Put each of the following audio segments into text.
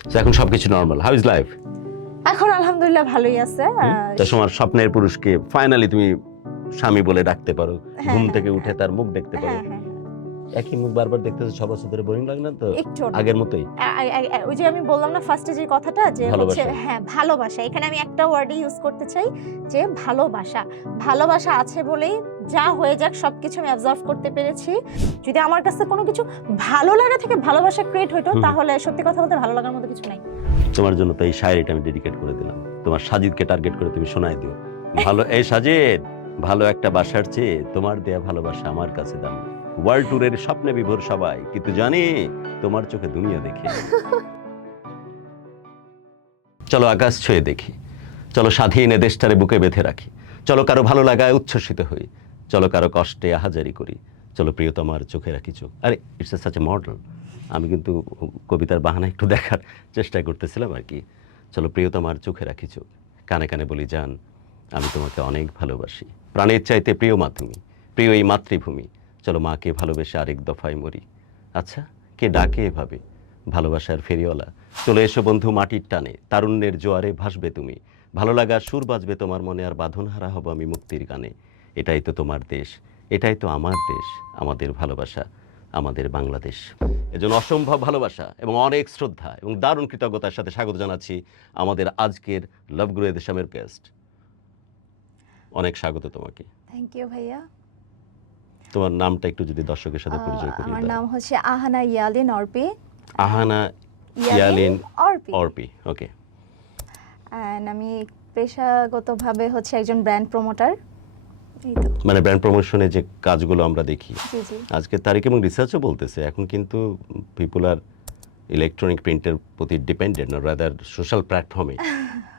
এখন সবকিছু normal, how is life? এখন আলহামদুলিল্লাহ ভালোই আছে। তো তোমার স্বপ্নের পুরুষকে ফাইনালি তুমি স্বামী বলে ডাকতে পারো, হ্যাঁ, ঘুম হ্যাঁ, থেকে হ্যাঁ। উঠে তার মুখ দেখতে পারো। হ্যাঁ, হ্যাঁ, হ্যাঁ। একই মুখ বারবার দেখতেছো 6 বছর ধরে, বোরিং লাগে না তো? একটু না। আগের মতোই ওই যে আমি বললাম না ফার্স্টে যে কথাটা যে হচ্ছে ভালোবাসা। হ্যাঁ ভালোবাসা, এখানে আমি একটা ওয়ার্ডই ইউজ করতে চাই যে ভালোবাসা। ভালোবাসা আছে বলেই যা হয়ে যাক সবকিছু আমি অ্যাবজর্ব করতে পেরেছি। যদি আমার কাছে কোনো কিছু ভালো লাগা থেকে ভালোবাসা ক্রিয়েট হইতো তাহলে সত্যি কথা বলতে ভালো লাগার মতো কিছু নাই। তোমার জন্য তো এই শায়রিটা আমি ডেডিকেট করে দিলাম। তোমার সাজিদকে টার্গেট করে তুমি শোনাই দিও, ভালো এই সাজিদ, ভালো একটা বাসার চেয়ে তোমার দেয়া ভালোবাসা আমার কাছে দাম। ওয়ার্ল্ড ট্যুরের স্বপ্নে বিভোর সবাই, কিন্তু জানি তোমার চোখে দুনিয়া দেখে। চলো আকাশ ছুঁয়ে দেখি, চলো স্বাধীন এ দেশটারে বুকে বেঁধে রাখি, চলো কারো ভালো লাগায় উচ্ছ্বসিত হই, চলো কারো কষ্টে আহাজারি করি, চলো প্রিয়তমার চোখে রাখি চোখ। আরে ইটস সাচ এ মডেল। আমি কিন্তু কবিতার বাহানা একটু দেখার চেষ্টা করতেছিলাম আর কি। চলো প্রিয়তমার চোখে রাখি চোখ, কানে কানে বলি জান আমি তোমাকে অনেক ভালোবাসি, প্রাণের চাইতে প্রিয় মা তুমি, প্রিয় এই মাতৃভূমি, চলো মাকে ভালোবেসে আরেক দফায় মরি। আচ্ছা, কে ডাকে এভাবে ভালোবাসার ফেরিওয়ালা? চলে এসো বন্ধু মাটির টানে, তারুণ্যের জোয়ারে ভাসবে তুমি, ভালো লাগার সুর বাজবে তোমার মনে, আর বাঁধনহারা হব আমি মুক্তির গানে। এটাই তো তোমার দেশ, এটাই তো আমার দেশ, আমাদের ভালোবাসা, আমাদের বাংলাদেশ। এজন্য অসম্ভব ভালোবাসা এবং অনেক শ্রদ্ধা এবং দারুণ কৃতজ্ঞতার সাথে স্বাগত জানাচ্ছি আমাদের আজকের লাভ গুরু দেশামের গেস্ট। অনেক স্বাগত তোমাকে। থ্যাংক ইউ ভাইয়া। তোমার নামটা একটু যদি দর্শকের সাথে পরিচয় করিয়ে আমার দাও। নাম হচ্ছে আহানা ইয়ালিন অর্পি। আহানা ইয়ালিন অর্পি। অর্পি, ওকে। And আমি পেশাগতভাবে হচ্ছে একজন ব্র্যান্ড প্রমোটার। এই তো। মানে ব্র্যান্ড প্রমোশনে যে কাজগুলো আমরা দেখি জি জি। আজকের তারিখ এবং রিসার্চও বলতেছে এখন কিন্তু পিপুল আর ইলেকট্রনিক প্রিন্টের প্রতি ডিপেন্ডেন্ট, রাদার সোশ্যাল প্ল্যাটফর্মে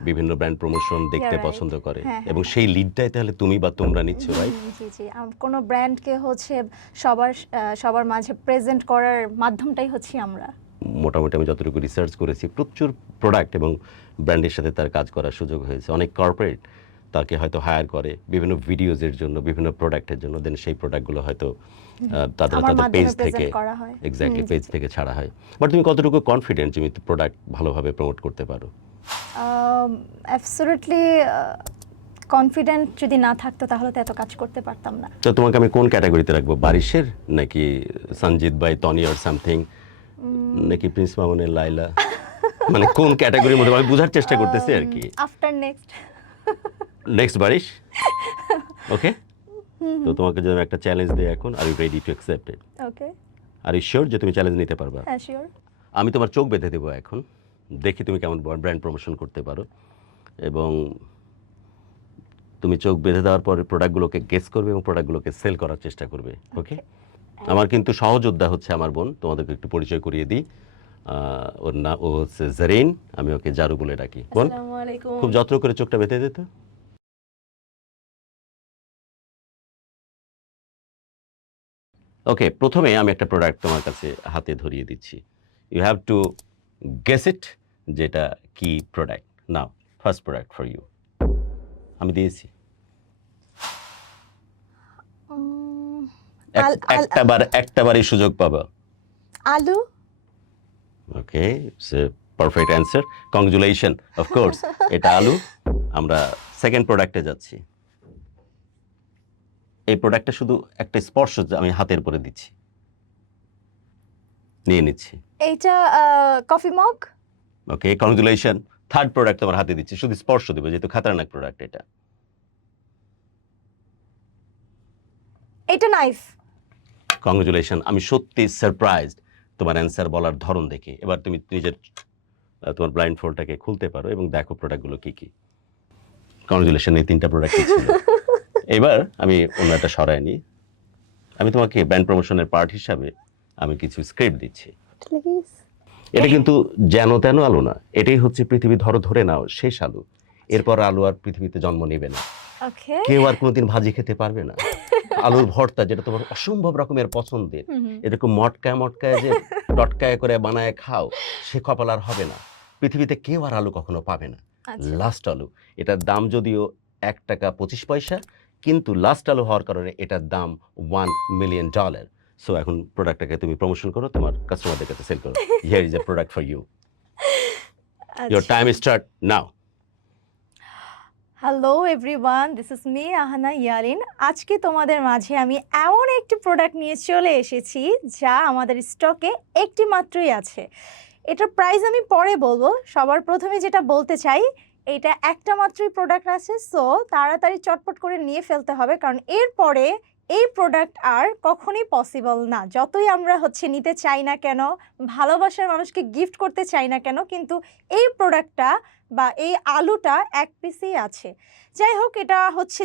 বিভিন্ন ব্র্যান্ড প্রমোশন দেখতে right. পছন্দ করে, হ্যাঁ, এবং সেই লিডটাই তাহলে তুমি বা তোমরা নিচ্ছ, রাইট? জি জি। কোনো ব্র্যান্ডকে হচ্ছে সবার মাঝে প্রেজেন্ট করার মাধ্যমটাই হচ্ছে আমরা। মোটামুটি আমি যতটুকু রিসার্চ করেছি প্রচুর প্রোডাক্ট এবং ব্র্যান্ডের সাথে তার কাজ করার সুযোগ হয়েছে। অনেক কর্পোরেট তাকে হয়তো হায়ার করে বিভিন্ন ভিডিওজের জন্য, বিভিন্ন প্রোডাক্টের জন্য, দেন সেই প্রোডাক্টগুলো হয়তো তাদের আমার তাদের মাধ্যমে পেজ থেকে প্রেজেন্ট করা হয়। এক্স্যাক্টলি পেজ থেকে ছাড়া হয়। বাট তুমি কতটুকু কনফিডেন্ট তুমি প্রোডাক্ট ভালোভাবে প্রমোট করতে পারো? অ্যাবসলিউটলি কনফিডেন্ট যদি না থাকতো তাহলে তো এত কাজ করতে পারতাম না। তো তোমাকে আমি কোন ক্যাটাগরিতে রাখবো, বারিশের নাকি Sanjit by Toni or something, নাকি প্রিন্স মামুনের লাইলা? মানে কোন ক্যাটাগরির মধ্যে আমি বোঝার চেষ্টা করতেছি আর কি। After next. নেক্সট বারিশ, ওকে। তো তোমাকে যদি আমি একটা চ্যালেঞ্জ দিই এখন, are you ready to accept it? Okay. Are you sure যে তুমি চ্যালেঞ্জ নিতে পারবা? হ্যাঁ শিওর। আমি তোমার চোখ বেঁধে দেবো এখন, দেখি তুমি কেমন ব্র্যান্ড প্রমোশন করতে পারো, এবং তুমি চোখ বেঁধে দেওয়ার পরে প্রোডাক্টগুলোকে গেস করবে এবং প্রোডাক্টগুলোকে সেল করার চেষ্টা করবে, ওকে? আমার কিন্তু সহযোদ্ধা হচ্ছে আমার বোন, তোমাদেরকে একটু পরিচয় করিয়ে দিই। ও হচ্ছে জারিন, আমি ওকে জারু বলে ডাকি। বোন, আসসালামু আলাইকুম। খুব যত্ন করে চোখটা বেঁধে দিত। ওকে, প্রথমে আমি একটা প্রোডাক্ট তোমার কাছে হাতে ধরিয়ে দিচ্ছি, you have to guess it যেটা কি product. Now first product for you, আমি দিয়েছি। একটাবারই সুযোগ পাবা। আলু। Okay, it's a perfect answer, congratulation. Of course এটা আলু। আমরা সেকেন্ড প্রোডাক্টে যাচ্ছি। এই প্রোডাক্টটা শুধু একটা স্পর্শ আমি হাতের পরে দিচ্ছি, নিয়ে নিচ্ছি। এইটা কফি মগ। ওকে, কংগ্রাচুলেশন। থার্ড প্রোডাক্ট তোমার হাতে দিচ্ছি, শুধু স্পর্শ দেবে যেহেতু খাতারনাক প্রোডাক্ট এটা। এটা নাইফ। কংগ্রাচুলেশন। আমি সত্যি সারপ্রাইজড তোমার অ্যান্সার বলার ধরন দেখে। এবার তুমি নিজের তোমার ব্লাইন্ড ফোল্ডটাকে খুলতে পারো এবং দেখো প্রোডাক্টগুলো কি কি। কংগ্রাচুলেশন, এই তিনটা প্রোডাক্ট ছিল। এবার আমি অন্য একটা সরাই নিই। আমি তোমাকে ব্র্যান্ড প্রমোশনের পার্ট হিসাবে আমি কিছু স্ক্রিপ্ট দিচ্ছি। প্লিজ। এটা কিন্তু যেন তেন আলু না, এটাই হচ্ছে পৃথিবী ধরে নাও শেষ আলু। এরপর আলু আর পৃথিবীতে জন্ম নেবে না, ওকে। কেউ আর কোনোদিন ভাজি খেতে পারবে না। আলুর ভর্তা যেটা তোমার অসম্ভব রকমের পছন্দের, এরকম মটকায় যে টটকায় করে বানায় খাও, সে কপাল আর হবে না। পৃথিবীতে কেউ আর আলু কখনো পাবে না। লাস্ট আলু, এটার দাম যদিও $1.25, কিন্তু লাস্ট আলু হওয়ার কারণে এটার দাম $1 মিলিয়ন। সো এখন প্রোডাক্টটাকে তুমি প্রমোশন করো, তোমার কাস্টমারদের কাছে সেল করো। Here is a product for you. Your time start now. Hello everyone, this is me Ahana Yarin. আজকে তোমাদের মাঝে আমি এমন একটি প্রোডাক্ট নিয়ে চলে এসেছি যা আমাদের স্টকে একটি মাত্রই আছে। এটার প্রাইস আমি পরে বলবো, সবার প্রথমে যেটা বলতে চাই, এটা একটা মাত্রই প্রোডাক্ট আছে, সো তাড়াতাড়ি চটপট করে নিয়ে ফেলতে হবে, কারণ এরপরে এই প্রোডাক্ট আর কখনোই পসিবল না। যতই আমরা নিতে চাই না কেন, ভালোবাসার মানুষকে গিফট করতে চাই না কেন, কিন্তু এই প্রোডাক্টটা বা এই আলুটা এক পিসই আছে। যাই হোক, এটা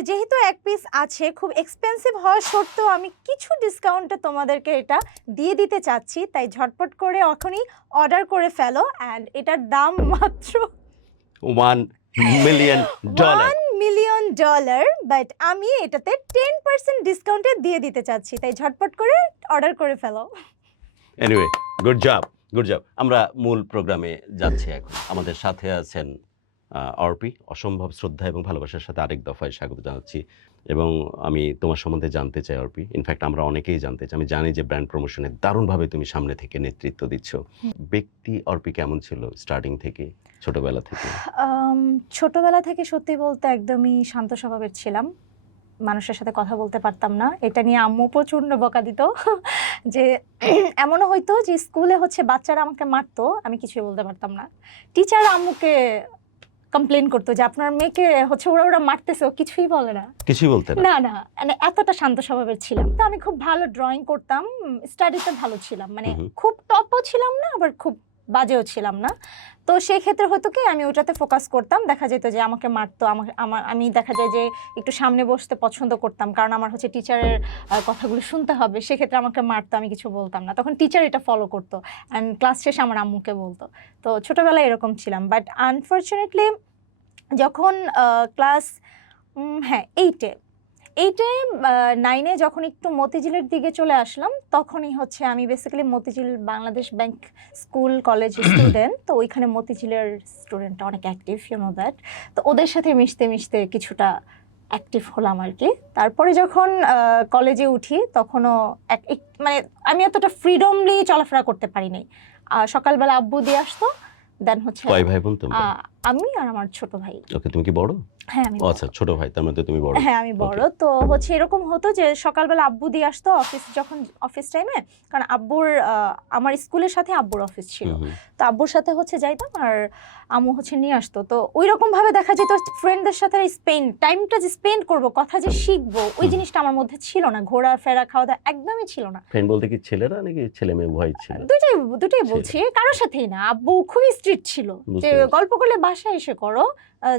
যেহেতু এক পিস আছে, খুব এক্সপেন্সিভ হওয়া সত্ত্বেও আমি কিছু ডিসকাউন্টে তোমাদেরকে এটা দিয়ে দিতে চাচ্ছি, তাই ঝটপট করে এখনই অর্ডার করে ফেলো। অ্যান্ড এটার দাম মাত্র $1 million. $1 million, বাট আমি এটাতে 10% ডিসকাউন্টে দিয়ে দিতে চাচ্ছি, তাই ঝটপট করে অর্ডার করে ফেলো। Anyway, good job. আমরা মূল প্রোগ্রামে যাচ্ছি এখন। আমাদের সাথে আছেন অর্পি। অসম্ভব শ্রদ্ধা এবং ভালোবাসার সাথে আরেক দফায় স্বাগত জানাচ্ছি। এবং আমি তোমার সম্বন্ধে জানতে চাই অর্পি। ইনফ্যাক্ট আমরা অনেকেই জানতে চাই। আমি জানি যে ব্র্যান্ড প্রমোশনে দারুণভাবে তুমি সামনে থেকে নেতৃত্ব দিচ্ছ। ব্যক্তি অর্পি কেমন ছিল স্টার্টিং থেকে, ছোটবেলা থেকে? ছোটবেলা থেকে সত্যি বলতে একদমই শান্ত স্বভাবের ছিলাম, মানুষের সাথে কথা বলতে পারতাম না। এটা নিয়ে আম্মু প্রচণ্ড বকা দিত যে এমনও হয়তো যে স্কুলে বাচ্চারা আমাকে মারতো, আমি কিছুই বলতে পারতাম না। টিচার আম্মুকে কমপ্লেন করতো যে আপনার মেয়েকে ওরা মারতেছে, ও কিছুই বলে না, কিছুই বলতে না? না না, মানে এতটা শান্ত স্বভাবের ছিলাম। তো আমি খুব ভালো ড্রয়িং করতাম, স্টাডিতে ভালো ছিলাম, মানে খুব টপও ছিলাম না, আবার খুব বাজেও ছিলাম না। তো সেই ক্ষেত্রে হতো কি, আমি ওটাতে ফোকাস করতাম। দেখা যেত যে আমাকে মারতো, আমি দেখা যায় যে একটু সামনে বসতে পছন্দ করতাম, কারণ আমার টিচারের কথাগুলো শুনতে হবে। সেক্ষেত্রে আমাকে মারতো, আমি কিছু বলতাম না, তখন টিচার এটা ফলো করতো অ্যান্ড ক্লাস শেষে আমার আম্মুকে বলতো। তো ছোটোবেলায় এরকম ছিলাম। বাট আনফর্চুনেটলি যখন ক্লাস 8-এ 9-এ যখন একটু মতিঝিলের দিকে চলে আসলাম, তখনই আমি basically Motijheel Bangladesh bank school college student. তো ওইখানে মতিঝিলের স্টুডেন্টটা অনেক অ্যাক্টিভ, ইউ নো দ্যাট। তো ওদের সাথে মিশতে মিশতে কিছুটা অ্যাক্টিভ হলাম আর কি। তারপরে যখন কলেজে উঠি, তখনও মানে আমি এতটা ফ্রিডমলি চলাফেরা করতে পারিনি। সকালবেলা আব্বু দিয়ে আসতো, দেন কয় ভাই বোন তোমরা? আমি আর আমার ছোট ভাই। ওকে, তুমি কি বড়? হ্যাঁ আমি। আচ্ছা, ছোট ভাই, তার মধ্যে তুমি বড়? হ্যাঁ আমি বড়। তো এরকম হতো যে সকালবেলা আব্বু দিয়ে আসতো অফিস টাইমে, কারণ আমার স্কুলের সাথে আব্বুর অফিস ছিল। তো আব্বুর সাথে যাইতাম, আর আম্মু নিয়ে আসতো। তো ওই রকম ভাবে দেখা যেত ফ্রেন্ডদের সাথে টাইমটা যে স্পেন্ড করবো, কথা যে শিখবো, ওই জিনিসটা আমার মধ্যে ছিল না। ঘোরাফেরা, খাওয়া দাওয়া একদমই ছিল না। ফ্রেন্ড বলতে কি ছেলেরা নাকি ছেলে মেয়ে উভয় ছিল? দুটাই বলছি, কারোর সাথেই না। আব্বু খুবই স্ট্রিক্ট ছিল, যে গল্প করলে বাসায় এসে করো,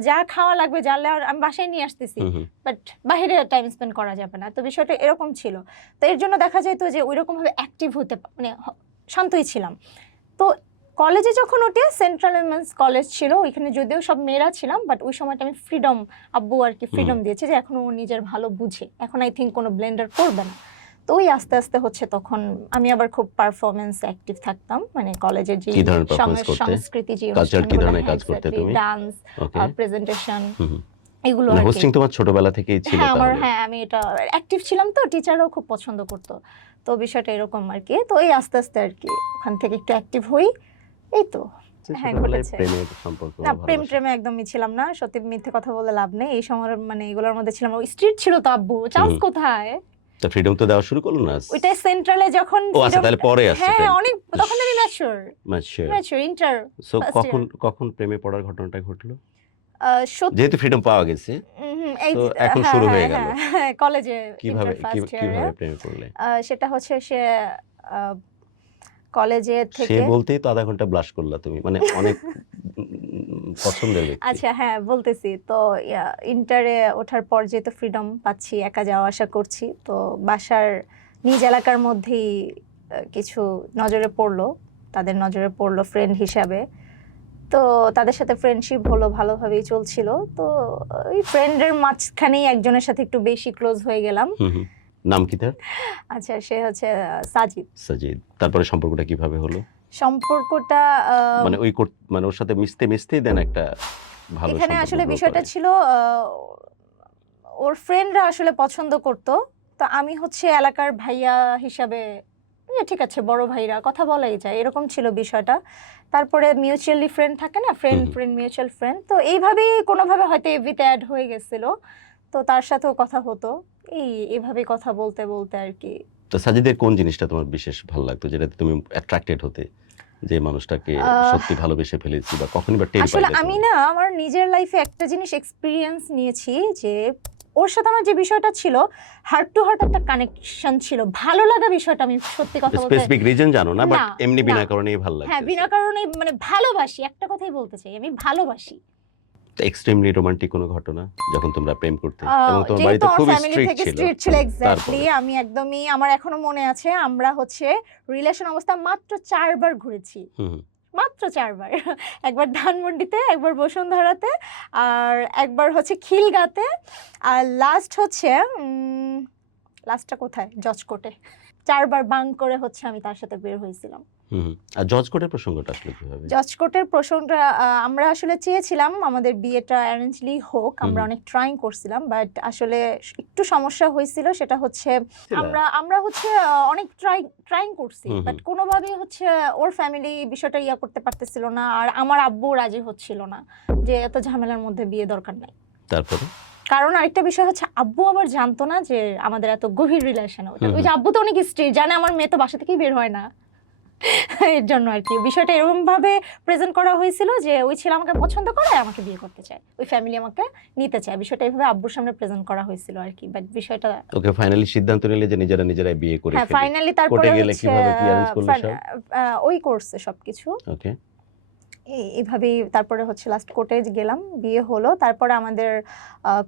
যা খাওয়া লাগবে জানলে আমি বাসায় নিয়ে আসতেছি, বাট বাইরে টাইম স্পেন্ড করা যাবে না। তো বিষয়টা এরকম ছিল। তো এর জন্য দেখা যেত যে ওইরকম ভাবে অ্যাক্টিভ হতে, মানে শান্তই ছিলাম। তো কলেজে যখন ওঠে, সেন্ট্রাল উইমেন্স কলেজ ছিল, ওইখানে যদিও সব মেয়েরা ছিলাম, বাট ওই সময়টা আমি ফ্রিডম, আব্বু আর কি ফ্রিডম দিয়েছে যে এখন ও নিজের ভালো বুঝে, এখন আই থিঙ্ক কোনো ব্লেন্ডার করবে না। তো ওই আস্তে আস্তে তখন আমি আবার খুব পারফরমেন্স অ্যাক্টিভ থাকতাম, মানে কলেজের যে সংস্কৃতি, যে ডান্স, প্রেজেন্টেশন, এগুলো আর কি। হোস্টিং তোমার ছোটবেলা থেকেই ছিল? হ্যাঁ আমি এটা অ্যাক্টিভ ছিলাম, তো টিচারও খুব পছন্দ করতো। তো বিষয়টা এরকম আর কি। তো এই আস্তে আস্তে আর কি ওখান থেকে একটু অ্যাক্টিভ হই, এই তো। হ্যাঁ, প্রেমে একদমই ছিলাম না, সত্যি মিথ্যে কথা বলে লাভ নেই। এই সময় মানে এগুলোর মধ্যে ছিলাম। ওই স্ট্রিট ছিল তো আব্বু, চান্স কোথায়? তো ফ্রিডম তো দেওয়া শুরু করলো না? ওইটা সেন্ট্রালে যখন। ও আচ্ছা, তাহলে পরে আসছে। হ্যাঁ অনেক, তখন আমি ম্যাচিউর ইন্টার। সো কখন প্রেমে পড়ার ঘটনাটা ঘটলো? যেহেতু ফ্রিডম পাওয়া গেছে, তো এখন শুরু হয়ে গেল কলেজে। কিভাবে প্রেমে পড়লে? সেটা সে কলেজে থেকে। সে বলতেই তো আধা ঘন্টা ব্লাশ করলা তুমি, মানে অনেক পছন্দের ব্যক্তি। আচ্ছা হ্যাঁ বলতেছি। তো ইন্টারে ওঠার পর যেহেতু ফ্রিডম পাচ্ছি, একা যাওয়া আসা করছি, তো বাসার নিজ এলাকার মধ্যেই কিছু নজরে পড়লো, তাদের নজরে পড়লো ফ্রেন্ড হিসাবে। তো তাদের সাথে ফ্রেন্ডশিপ হলো, ভালোভাবেই চলছিল। তো ওই ফ্রেন্ডের মাঝখানেই একজনের সাথে একটু বেশি ক্লোজ হয়ে গেলাম। নাম কি তার? আচ্ছা, সে সাজিদ। তারপরে সম্পর্কটা কিভাবে হলো? সম্পর্কটা মানে ওর সাথে মিশতে দেন একটা ভালো। এখানে আসলে বিষয়টা ছিল, ওর ফ্রেন্ডরা আসলে পছন্দ করতো, তো আমি এলাকার ভাইয়া হিসাবে যে ঠিক আছে বড় ভাইরা কথা বলাই যায়, এরকম ছিল বিষয়টা। তারপরে মিউচুয়ালি ফ্রেন্ড থাকে না, ফ্রেন্ড হুম। ফ্রেন্ড মিউচুয়াল ফ্রেন্ড, তো এইভাবেই কোনোভাবে হয়তো এফবিতে অ্যাড হয়ে গেছিল, তো তার সাথেও কথা হতো, এইভাবে কথা বলতে বলতে আর কি। তো সাজিদের কোন জিনিসটা তোমার বিশেষ ভালো লাগতো, যেটাতে তুমি অ্যাট্রাক্টেড হতে, যে মানুষটাকে আহ, সত্যি ভালোবেসে ফেলেছি, বা কখনই বা টের আসলে পাইলে আমি তুমি? না আমার নিজের লাইফে একটা জিনিস এক্সপিরিয়েন্স নিয়েছি, যে ওর সাথে আমার যে বিষয়টা ছিল, হার্ট টু হার্ট একটা কানেকশন ছিল, ভালো লাগা বিষয়টা, আমি সত্যি কথা বলতে স্পেসিফিক রিজন জানো না, বাট না, এমনি না। বিনা কারণেই ভালো হ্যাঁ, লাগছে। বিনা কারণে মানে ভালোবাসি, একটা কথাই বলতে চাই, আমি ভালোবাসি। এক্সট্রিমলি রোমান্টিক কোনো ঘটনা যখন তোমরা প্রেম করতে, এবং তোমার যেহেতু বাড়িতে আমার খুব ফ্যামিলি স্ট্রিক্ট থেকে ছিল, স্ট্রিট ছিল, এক্স্যাক্টলি, তারপরে? আমি একদমই, আমার এখনো মনে আছে, আমরা হচ্ছে রিলেশন অবস্থা মাত্র 4 বার ঘুরেছি, হুম হুম। মাত্র 4 বার। একবার ধানমন্ডিতে, একবার বসুন্ধরাতে, আর একবার হচ্ছে খিলগাতে, আর লাস্ট হচ্ছে লাস্টটা কোথায়, জজকোর্টে। 4 বার বাঙ্ক করে হচ্ছে আমি তার সাথে বের হয়েছিলাম। হুম হুম। আর জজ কোর্টের প্রসঙ্গটা আসলে কিভাবে? জজকোর্টের প্রসঙ্গটা আমরা আসলে চেয়েছিলাম আমাদের বিয়েটা অ্যারেঞ্জলি হোক, আমরা হুম। অনেক ট্রাইং করছিলাম, বাট আসলে একটু সমস্যা হয়েছিল, সেটা হচ্ছে আমরা হচ্ছে অনেক ট্রাইং করছি, হুম হুম। বাট কোনোভাবেই হচ্ছে ওর ফ্যামিলি বিষয়টা ইয়া করতে পারতেছিল না, আর আমার আব্বু রাজি হচ্ছিল না যে এত ঝামেলার মধ্যে বিয়ে দরকার নাই। তারপরে? কারণ আরেকটা বিষয় হচ্ছে, আব্বু আবার জানতো না যে আমাদের এত গভীর রিলেশন। হুম ওই যে আব্বু তো অনেক স্ট্রিক্ট, জানে আমার মেয়ে তো বাসা থেকেই বের হয় না। এর জন্য আর কি বিষয়টা এরকম ভাবে প্রেজেন্ট করা হয়েছিল যে ওই ছেলে আমাকে পছন্দ করে, আমাকে বিয়ে করতে চায়, ওই ফ্যামিলি আমাকে নিতে চায়, বিষয়টা এইভাবে আব্বুর সামনে প্রেজেন্ট করা হয়েছিল আর কি। বাট বিষয়টা, ওকে ফাইনালি সিদ্ধান্ত নিলে যে নিজেরাই বিয়ে করে হ্যাঁ, ফেলি। ফাইনালি তারপরে কোর্টে গেলে হচ্ছে কিভাবে কি অ্যারেঞ্জ করলে সব? ওই করছে সবকিছু, ওকে। এইভাবেই তারপরে হচ্ছে লাস্ট কোর্টে গেলাম, বিয়ে হলো। তারপরে আমাদের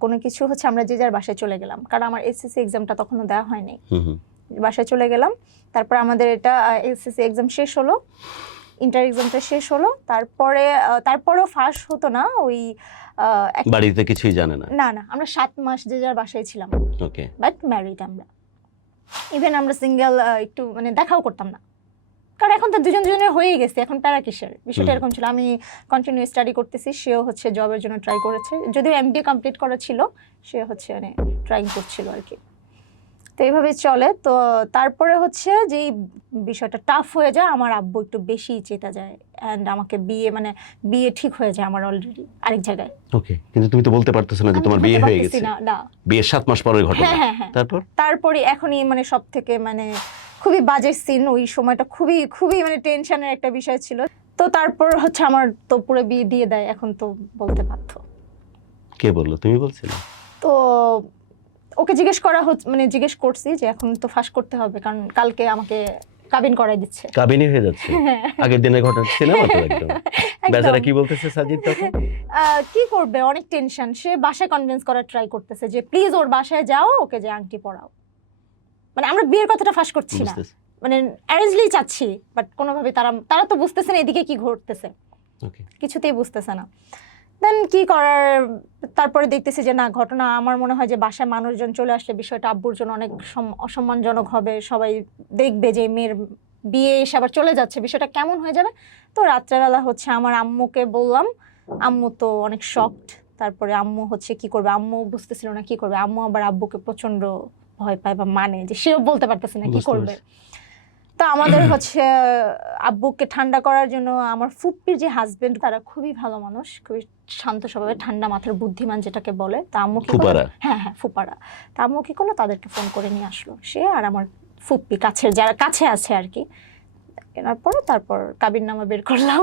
কোনো কিছু হচ্ছে আমরা যে যার বাসায় চলে গেলাম, কারণ আমার এসএসসি এক্সামটা তখনও দেওয়া হয়নি। হুম হুম। বাসায় চলে গেলাম, তারপর আমাদের এটা এসএসসি এক্সাম শেষ হলো, ইন্টার এক্সামটা শেষ হলো, তারপরেও ফাঁস হতো না, ওই বাড়িতে কিছুই জানে না? না না, আমরা 7 মাস যে যার বাসায় ছিলাম, ওকে। বাট ম্যারিড আমরা। ইভেন আমরা সিঙ্গেল, একটু মানে দেখাও করতাম না, কারণ এখন তো দুজন দুজনের হয়েই গেছে, এখন প্যারা কিসের, বিষয়টা এরকম ছিল। আমি কন্টিনিউ স্টাডি করতেছি, সেও হচ্ছে জবের জন্য ট্রাই করেছে, যদিও এমবিএ কমপ্লিট করা ছিল, সে হচ্ছে মানে ট্রাই করছিল আর কি। তো এইভাবে চলে। তো তারপরে হচ্ছে যে বিষয়টা টাফ হয়ে যায়, আমার আব্বু একটু বেশি চেতা যায়, অ্যান্ড আমাকে বিয়ে ঠিক হয়ে যায় আমার অলরেডি আরেক জায়গায়। ওকে, কিন্তু তুমি তো বলতে পারতেছ না যে আমি তোমার বলতে বিয়ে হয়ে পারতেছি গেছে। না, না। বিয়ের 7 মাস পরের ঘটনা। হ্যাঁ, হ্যাঁ। তারপর? তারপরে এখনই মানে সব থেকে মানে খুবই বাজে সিন, ওই সময়টা খুবই খুবই মানে টেনশনের একটা বিষয় ছিল। তো তারপর হচ্ছে আমার তো পুরো বিয়ে দিয়ে দেয়, এখন তো বলতে বাধ্য। কে বললো, তুমি বলছিলে? তো ওকে জিজ্ঞেস করছি যে এখন তো ফাঁস করতে হবে, কারণ কালকে আমাকে কাবিন করাই দিচ্ছে। কাবিনী হয়ে যাচ্ছে? আগের দিনের ঘটনা, সিনেমা তো একদম। বেচারা একদম। কি বলতেছে সাজিদ তখন? কি করবে, অনেক টেনশন, সে বাসায় কনভিন্স করার ট্রাই করতেছে যে প্লিজ ওর বাসায় যাও, ওকে যে আংটি পরাও। মানে আমরা বিয়ের কথাটা ফাঁস করছি না, বুঝতেছি। মানে অ্যারেঞ্জলি চাচ্ছি, বাট কোনোভাবে তারা তো বুঝতেছে না এদিকে কি ঘটতেছে, ওকে। কিছুতেই বুঝতেছে না। দেন কি করার, তারপরে দেখতেছি যে না, ঘটনা আমার মনে হয় যে বাসায় মানুষজন চলে আসলে বিষয়টা আব্বুর জন্য অনেক অসম্মানজনক হবে, সবাই দেখবে যে মেয়ের বিয়ে এসে আবার চলে যাচ্ছে, বিষয়টা কেমন হয়ে যাবে। তো রাত্রেবেলা হচ্ছে আমার আম্মুকে বললাম, আম্মু তো অনেক শকড। তারপরে আম্মু হচ্ছে কি করবে, আম্মু বুঝতেছিল না কি করবে, আম্মু আবার আব্বুকে প্রচন্ড ভয় পায়, বা মানে যে সেও বলতে পারতেছে না কি বুঝতে করবে। পারছি। তো আমাদের হচ্ছে আব্বুকে ঠান্ডা করার জন্য আমার ফুপ্পির যে হাজবেন্ড, তারা খুবই ভালো মানুষ, খুবই শান্ত স্বভাবের, ঠান্ডা মাথার, বুদ্ধিমান যেটাকে বলে। তা আম্মু কি করলো, ফুপারা? হ্যাঁ হ্যাঁ, ফুপারা। তা আম্মু কি করলো, তাদেরকে ফোন করে নিয়ে আসলো, সে আর আমার ফুপ্পি, কাছের যারা কাছে আছে আর কি। এনার পরে তারপর কাবিননামা বের করলাম।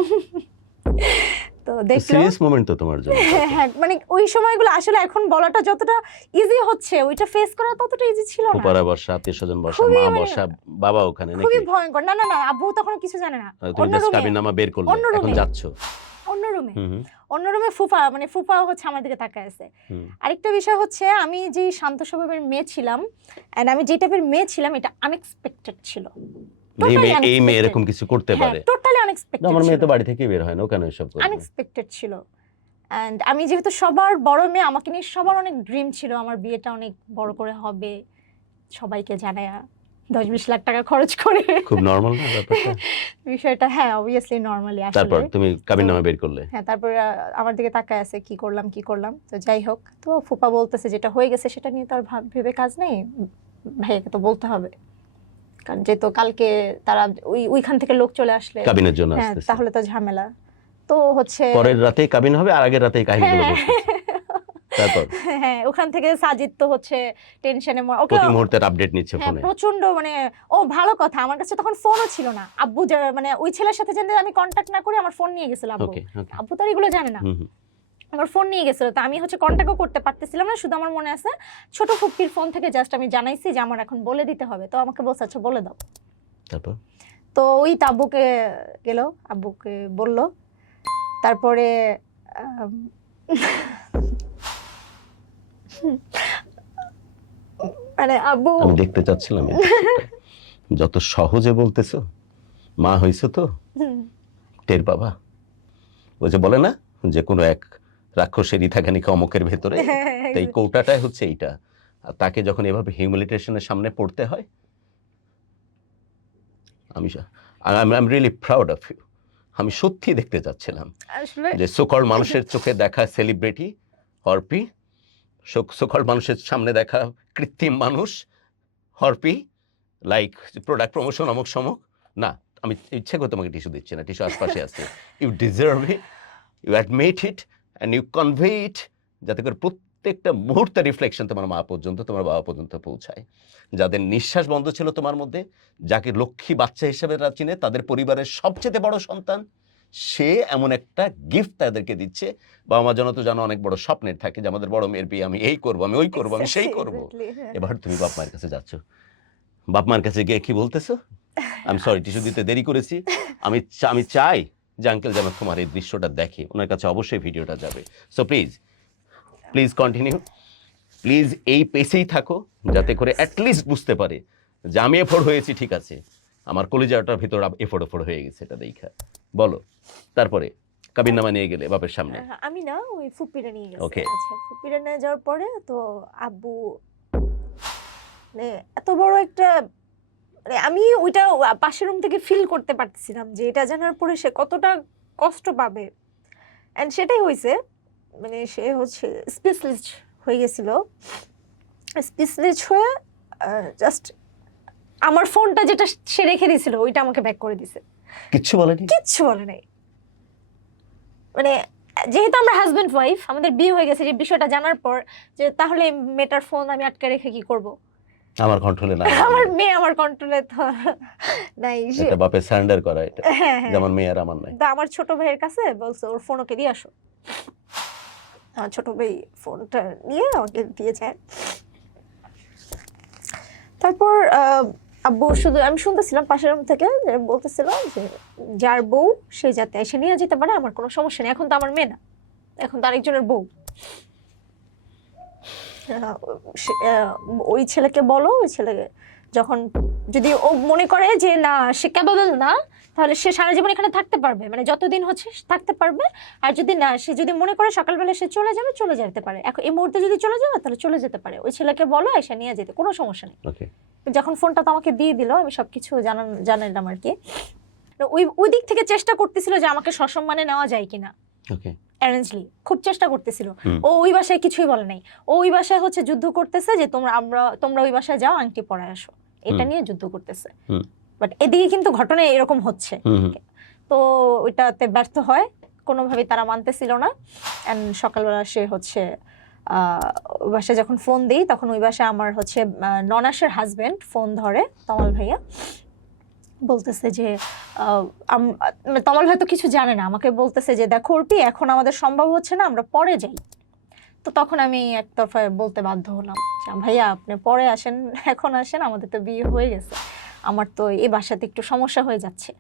তো দেখলো, সিরিয়াস মোমেন্ট তো তোমার জন্য। হ্যাঁ হ্যাঁ, মানে ওই সময়গুলো আসলে এখন বলাটা যতটা ইজি হচ্ছে, ওইটা ফেস করা ততটা ইজি ছিল না। ফুপারা বসা, আত্মীয়স্বজন বসা, খুবই মা মানে বসা, বাবা ওখানে খুবই নাকি? ভয়ঙ্কর। না না না, আব্বু তখন কিছু জানে না, তুমি অন্য জাস্ট রুমে, কাবিননামা বের করলে, অন্য এখন রুমে, যাচ্ছো। অন্য রুমে, হুম হুম। অন্য রুমে মানে ফুফা হচ্ছে আমার দিকে তাকায় আছে। হুম। আরেকটা বিষয় হচ্ছে, আমি যে শান্ত স্বভাবের মেয়ে ছিলাম, এন্ড আমি যে টাইপের মেয়ে ছিলাম, এটা আনএক্সপেক্টেড ছিল। এই মেয়ে এরকম কিছু করতে পারে? টোটালি না, আনএক্সপেক্টেড আমার মেয়ে ছিল, তো বাড়ি থেকেই বের হয় না, ও কেন এসব করবে? আনএক্সপেক্টেড ছিল। এন্ড আমি যেহেতু সবার বড় মেয়ে, আমাকে নিয়ে সবার অনেক ড্রিম ছিল, আমার বিয়েটা অনেক বড় করে হবে, সবাইকে জানায়া 10-20 লাখ টাকা খরচ করে। খুব নরমাল না ব্যাপারটা? বিষয়টা, হ্যাঁ, অবভিয়াসলি নরমালি তারপর আসলে। তুমি কাবিননামা বের করলে? হ্যাঁ, তারপর আমার দিকে তাকায় আছে, কি করলাম। তো যাই হোক, তো ফুপা বলতেছে যেটা হয়ে গেছে সেটা নিয়ে তো আর ভেবে কাজ নেই, ভাইয়াকে তো বলতে হবে। কারণ যেহেতু কালকে তারা ওইখান থেকে লোক চলে আসলে কাবিনের জন্য হ্যাঁ আসতেছে। তাহলে তো ঝামেলা। তো হচ্ছে পরের রাতেই কাবিন হবে আর আগের রাতেই কাহিনীগুলো হ্যাঁ, বলতেছে। তারপর হ্যাঁ ওখান থেকে সাজিদ তো হচ্ছে টেনশনে ওকে প্রতি মুহূর্তের আপডেট নিচ্ছে হ্যাঁ ফোনে। প্রচন্ড মানে ও ভালো কথা আমার কাছে তখন ফোনও ছিল না। আব্বু মানে ওই ছেলের সাথে যেন আমি কন্টাক্ট না করি আমার ফোন নিয়ে গেছিল আব্বু। ওকে ওকে। আব্বু তো আর এগুলো জানে না। আমার ফোন নিয়ে গেছিল, তো আমি হচ্ছে কন্টাক্টও করতে পারতেছিলাম না। শুধু আমার মনে আছে ছোট ফুপির ফোন থেকে জাস্ট আমি জানাইছি যে আমার এখন বলে দিতে হবে, তো আমাকে বলছে আচ্ছা বলে দাও। তারপর তো ওই আব্বুকে গেল, আব্বুকে বলল। তারপরে মানে আব্বু আমি দেখতে চাচ্ছিলাম এই দৃশ্যটা। যত সহজে বলতেছো মা হইছো তো টের বাবা। ওই যে বলে না যে কোনো এক রাক্ষসেরই থাকে নাকি অমুকের ভেতরে, তাই এই কৌটাটাই হচ্ছে এইটা। আর তাকে যখন এভাবে হিউমিলিটেশনের সামনে পড়তে হয়, I'm really proud of you. আমি সত্যি দেখতে চাচ্ছিলাম আসলে যে সোকল মানুষের চোখে দেখা সেলিব্রিটি হরপি, সোকল মানুষের সামনে দেখা কৃত্রিম মানুষ হরপি, লাইক প্রোডাক্ট প্রমোশন অমুক সমক না। আমি ইচ্ছে করে তোমাকে টিস্যু দিচ্ছি না, টিস্যু আশপাশে আছে। You deserve it, you admit it and you convey it, যাতে করে প্রত্যেকটা মুহূর্তে রিফ্লেকশন তোমার মা পর্যন্ত তোমার বাবা পর্যন্ত পৌঁছায়। যাদের নিঃশ্বাস বন্ধ ছিল তোমার মধ্যে, যাকে লক্ষ্মী বাচ্চা হিসেবে চিনে, তাদের পরিবারের সবচেয়ে বড় সন্তান, সে এমন একটা গিফট তাদেরকে দিচ্ছে। বাবা মা যেন তো জানো অনেক বড় স্বপ্নের থাকে যে আমাদের বড় মেয়ের বিয়ে আমি এই করবো, আমি ওই করবো, আমি সেই করবো। এবার তুমি বাপ মায়ের কাছে যাচ্ছ, বাপ মায়ের কাছে গিয়ে কি বলতেছো? আমি সরি টিস্যু দিতে দেরি করেছি, আমি চাই যে আঙ্কেল যেন তোমার এই দৃশ্যটা দেখে, ওনার কাছে অবশ্যই ভিডিওটা যাবে। সো প্লিজ কন্টিনিউ, প্লিজ এই পেসেই থাকো, যাতে করে অ্যাটলিস্ট বুঝতে পারে যে আমি এফোর্ড হয়েছি, ঠিক আছে, আমার কলিজাটার ভিতর এফোর্ড হয়ে গেছে এটা দেখা। বলো তারপরে কাবিননামা নিয়ে গেলে বাপের সামনে। আমি না ওই ফুপিরা নিয়ে গেছে। Okay. আচ্ছা ফুপিরা নিয়ে যাওয়ার পরে তো আব্বু মানে এত বড় একটা মানে আমি ওইটা পাশের রুম থেকে ফিল করতে পারতেছিলাম যে এটা জানার পরে সে কতটা কষ্ট পাবে। এন্ড সেটাই হয়েছে, মানে সে হচ্ছে স্পেশালিস্ট হয়ে গেছিল। স্পেশালিস্ট হয়ে জাস্ট আমার ফোনটা যেটা সে রেখে দিয়েছিল ওইটা আমাকে ব্যাক করে দিছে। কিচ্ছু বলেনি? কিচ্ছু বলে নাই। মানে যেহেতু আমরা হাজবেন্ড ওয়াইফ, আমাদের বিয়ে হয়ে গেছে, যে বিষয়টা জানার পর যে তাহলে মেয়েটার ফোন আমি আটকে রেখে কি করব? আমার কন্ট্রোলে না, আমার মেয়ে আমার কন্ট্রোলে তো নাই। এটা বাপের সারেন্ডার করা, এটা হ্যাঁ, যেমন মেয়ে আর আমার নাই। তো আমার ছোট ভাইয়ের কাছে বলছে ওর ফোন ওকে দিয়ে আসো। আমার ছোট ভাই ফোনটা নিয়ে আমাকে দিয়ে যায়। তারপর আব্বু শুধু আমি শুনতেছিলাম পাশের রুম থেকে যে বলতেছিল যে যার বউ সে যাতে এসে নিয়ে যেতে পারে, আমার কোনো সমস্যা নেই, এখন তো আমার মেয়ে না, এখন তো আরেকজনের বউ। ওই ছেলেকে বলো, ওই ছেলেকে যখন যদি ও মনে করে যে না সে ক্যাপাবল না, তাহলে সে সারা জীবন এখানে থাকতে পারবে, মানে যতদিন হচ্ছে থাকতে পারবে। আর যদি না, সে যদি মনে করে সকালবেলা সে চলে যাবে, চলে যেতে পারে। এখন এই মুহূর্তে যদি চলে যাবে তাহলে চলে যেতে পারে। ওই ছেলেকে বলো এসে নিয়ে যেতে, কোনো সমস্যা নেই। ওকে। যখন ফোনটা তো আমাকে দিয়ে দিল, আমি সবকিছু জানালাম আর কি। ওই দিক থেকে চেষ্টা করতেছিল যে আমাকে সসম্মানে নেওয়া যায় কিনা, ওকে, অ্যারেঞ্জলি খুব চেষ্টা করতেছিল। ও ওই বাসায় কিছুই বলে নাই। ও ওই বাসায় হচ্ছে যুদ্ধ করতেছে যে তোমরা ওই বাসায় যাও, আংটি পরায় আসো, এটা নিয়ে যুদ্ধ করতেছে। বাট এদিকে কিন্তু ঘটনা এরকম হচ্ছে। তো ওইটাতে ব্যর্থ হয়, কোনোভাবে তারা মানতেছিল না। এন্ড সকালবেলা সে হচ্ছে ওই বাসায় যখন ফোন দিই, তখন ওই বাসায় আমার হচ্ছে ননাসের হাজবেন্ড ফোন ধরে, তমাল ভাইয়া, বলতেছে যে তমাল ভাই তো কিছু জানে না, আমাকে বলতেছে যে দেখো অর্পি, এখন আমাদের সম্ভব হচ্ছে না, আমরা পরে যাই। তো তখন আমি একতরফা বলতে বাধ্য হলাম যে ভাইয়া আপনি পরে আসেন, এখন আসেন, আমাদের তো বিয়ে হয়ে গেছে, আমার তো এই বাসাতে একটু সমস্যা হয়ে যাচ্ছে,